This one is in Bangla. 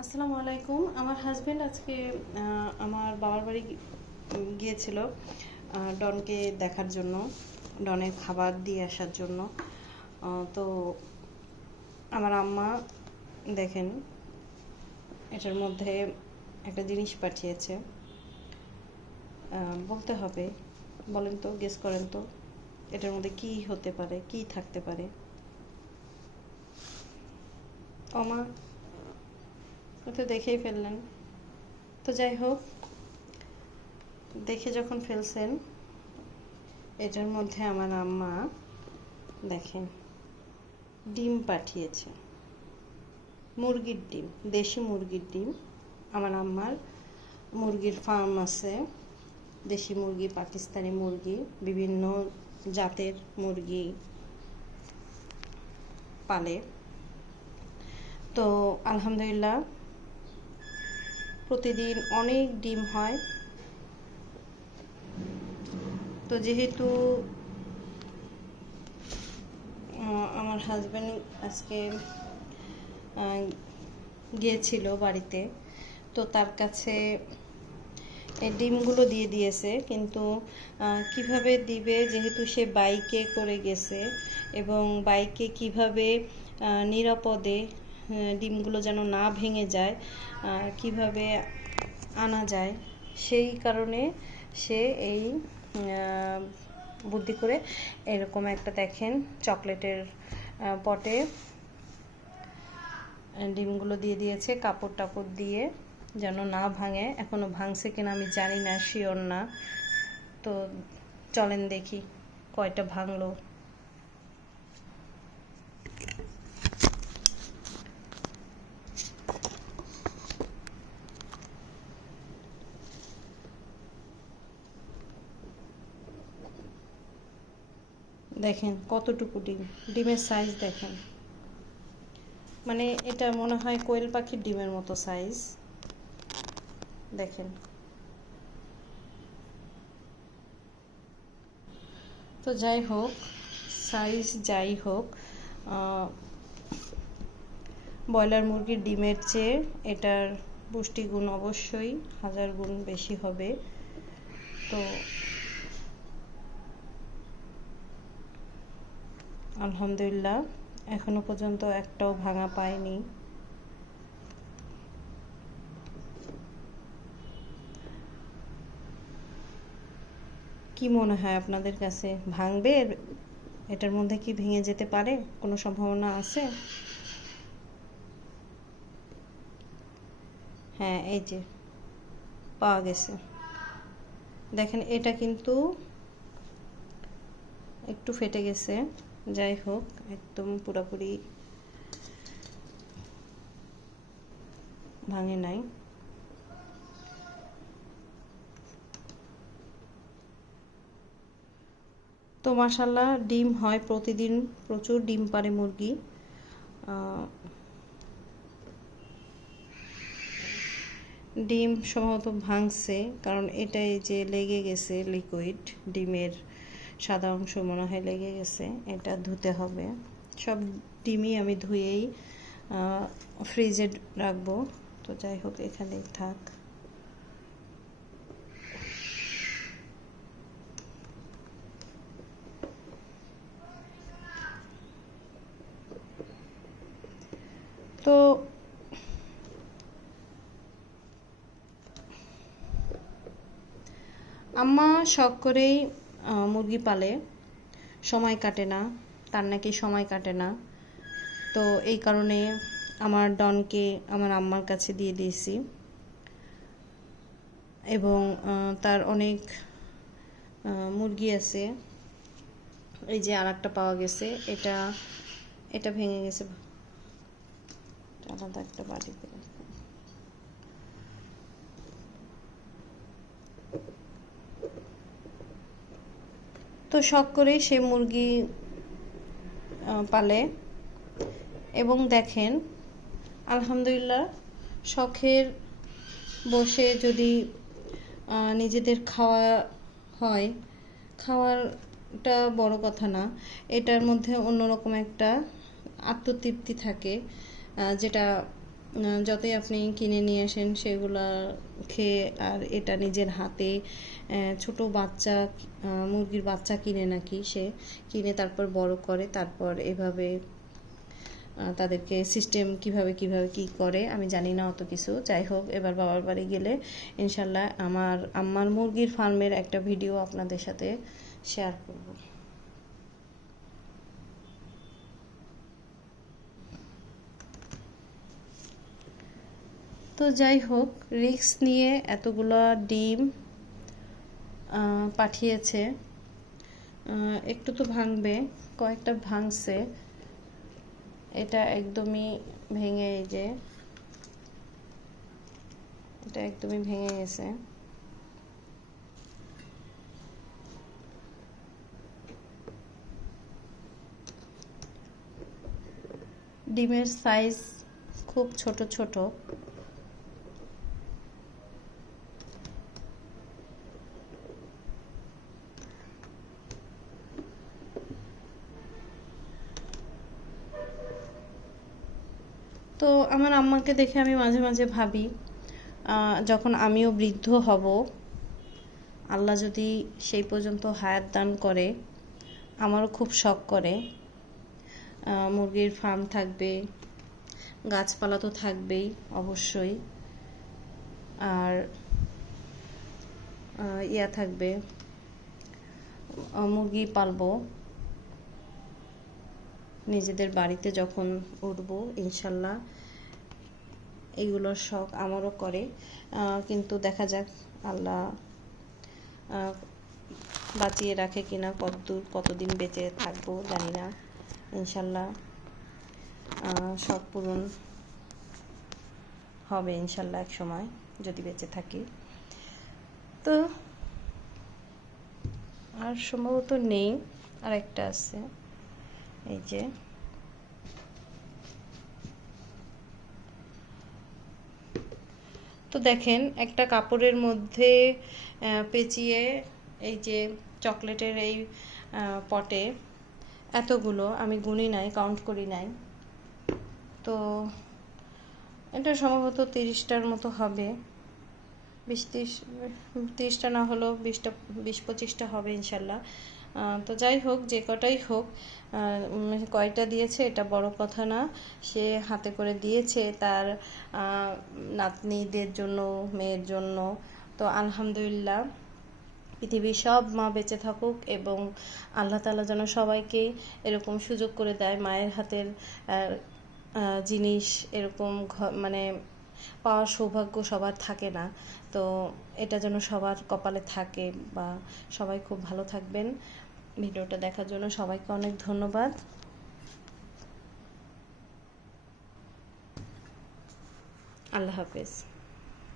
আসসালামু আলাইকুম। আমার হাজবেন্ড আজকে আমার বাবার বাড়ি গিয়েছিল ডনকে দেখার জন্য, ডনের খাবার দিয়ে আসার জন্য। তো আমার আম্মা দেখেন এটার মধ্যে একটা জিনিস পাঠিয়েছে। বলতে হবে, বলেন তো, গেস করেন তো এটার মধ্যে কি হতে পারে, কি থাকতে পারে। আমা তো দেখেই ফেললেন। তো যাই হোক, দেখে যখন ফেলছেন, এটার মধ্যে আমার আম্মা দেখেন ডিম পাঠিয়েছে, মুরগির ডিম, দেশি মুরগির ডিম। আমার আম্মার মুরগির ফার্ম আছে, দেশি মুরগি, পাকিস্তানি মুরগি, বিভিন্ন জাতের মুরগি পালে। তো আলহামদুলিল্লাহ প্রতিদিন অনেক ডিম হয়। তো যেহেতু আমার হাজব্যান্ড আজকে গিয়েছিল বাড়িতে, তো তার কাছে এই ডিমগুলো দিয়ে দিয়েছে। কিন্তু কিভাবে দিবে, যেহেতু সে বাইকে করে গেছে, এবং বাইকে কিভাবে নিরাপদে ডিমগুলো যেন না ভেঙে যায়, কিভাবে আনা যায়, সেই কারণে সে এই বুদ্ধি করে এরকম একটা দেখেন চকলেটের পটে ডিমগুলো দিয়ে দিয়েছে, কাপড় টাপড় দিয়ে যেন না ভাঙে। এখনো ভাঙছে কিনা আমি জানি না, শিওর না। তো চলেন দেখি কয়টা ভাঙলো। দেখেন কতটুকু ডিম, ডিমের সাইজ দেখেন, মানে এটা মনে হয় কোয়েল পাখির ডিমের মতো সাইজ। দেখেন। তো যাই হোক, সাইজ যাই হোক, ব্রয়লার মুরগির ডিমের চেয়ে এটার পুষ্টিগুণ অবশ্যই 1000 গুণ বেশি হবে। তো আলহামদুলিল্লাহ এখনো পর্যন্ত একটাও ভাঙা পায়নি। কি মনে হয় আপনাদের কাছে, ভাঙবে? এটার মধ্যে কি ভেঙে যেতে পারে? কোনো সম্ভাবনা আছে? হ্যাঁ, এই যে পাওয়া গেছে। দেখেন এটা কিন্তু একটু ফেটে গেছে। যাই হোক, একদম পুরোপুরি ভাঙে নাই। তো মাশাআল্লাহ ডিম হয় প্রতিদিন, প্রচুর ডিম পারে মুরগি। ডিম সম্ভবত ভাঙছে, কারণ এটাই যে লেগে গেছে লিকুইড, ডিমের সাদা অংশ মনে হয় লেগে গেছে। এটা ধুতে হবে। সব ডিমই আমি ধুয়েই ফ্রিজে রাখবো। তো যাই হোক, এখানেই থাক। তো আম্মা শখ করেই মুরগি পালে, সময় কাটে না, তার নাকি সময় কাটে না। তো এই কারণে আমার ডনকে আমার আম্মার কাছে দিয়ে দিয়েছি। এবং তার অনেক মুরগি আছে। এই যে আর একটা পাওয়া গেছে, এটা এটা ভেঙে গেছে, আলাদা একটা বাড়িতে। তো শখ করেই সে মুরগি পালে। এবং দেখেন আলহামদুলিল্লাহ, শখের বসে যদি নিজেদের খাওয়া হয়, খাওয়ারটা বড় কথা না, এটার মধ্যে অন্যরকম একটা আত্মতৃপ্তি থাকে, যেটা যতই আপনি কিনে নিয়ে আসেন সেগুলা খেয়ে, আর এটা নিজের হাতে ছোট বাচ্চা, মুরগির বাচ্চা কিনে নাকি সে কিনে তারপর বড় করে, তারপর এভাবে তাদেরকে সিস্টেম কিভাবে কি করে আমি জানি না অত কিছু। যাই হোক, এবার বাবার বাড়ি গেলে ইনশাল্লাহ আমার আম্মার মুরগির ফার্মের একটা ভিডিও আপনাদের সাথে শেয়ার করব। তো যাই হোক, রিস্ক নিয়ে এতগুলো ডিম পাঠিয়েছে। একটু তো ভাঙবে, কয়েকটা ভাঙছে। এটা একদমই ভেঙে, এই যে এটা একদমই ভেঙে গেছে। ডিমের সাইজ খুব ছোট ছোট। তো আমার আম্মাকে দেখে আমি মাঝে মাঝে ভাবি, যখন আমিও বৃদ্ধ হব, আল্লাহ যদি সেই পর্যন্ত হায়াত দান করে, আমারও খুব শখ করে মুরগির ফার্ম থাকবে, গাছপালা তো থাকবেই অবশ্যই, আর ইয়া থাকবে, মুরগি পালবো নিজেদের বাড়িতে যখন উঠবো ইনশাল্লাহ। এইগুলোর শখ আমারও করে, কিন্তু দেখা যাক আল্লাহ বাঁচিয়ে রাখে কিনা, কতদিন বেঁচে থাকবো জানি না। ইনশাল্লাহ শখ পূরণ হবে ইনশাল্লাহ এক সময়, যদি বেঁচে থাকি। তো আর সম্ভবত নেই, আর একটা আছে, এই যে তো দেখেন, একটা কাপড়ের মধ্যে পেঁচিয়ে এই যে চকলেটের এই পটে এতগুলো, আমি গুনি নাই, কাউন্ট করি নাই, তো এটা সম্ভবত 30টার মতো হবে, 30টা না হলেও 20-25টা হবে ইনশাল্লাহ। তো যাই হোক, যে কটাই হোক, কয়টা দিয়েছে এটা বড় কথা না, সে হাতে করে দিয়েছে তার নাতনিদের জন্য, মেয়ের জন্য। তো আলহামদুলিল্লাহ, পৃথিবীর সব মা বেঁচে থাকুক এবং আল্লাহ তাআলা যেন সবাইকে এরকম সুযোগ করে দেয়, মায়ের হাতের জিনিস এরকম মানে পাওয়ার সৌভাগ্য সবার থাকে না। তো এটা যেন সবার কপালে থাকে, বা সবাই খুব ভালো থাকবেন। ভিডিওটা দেখার জন্য সবাইকে অনেক ধন্যবাদ। আল্লাহ হাফেজ।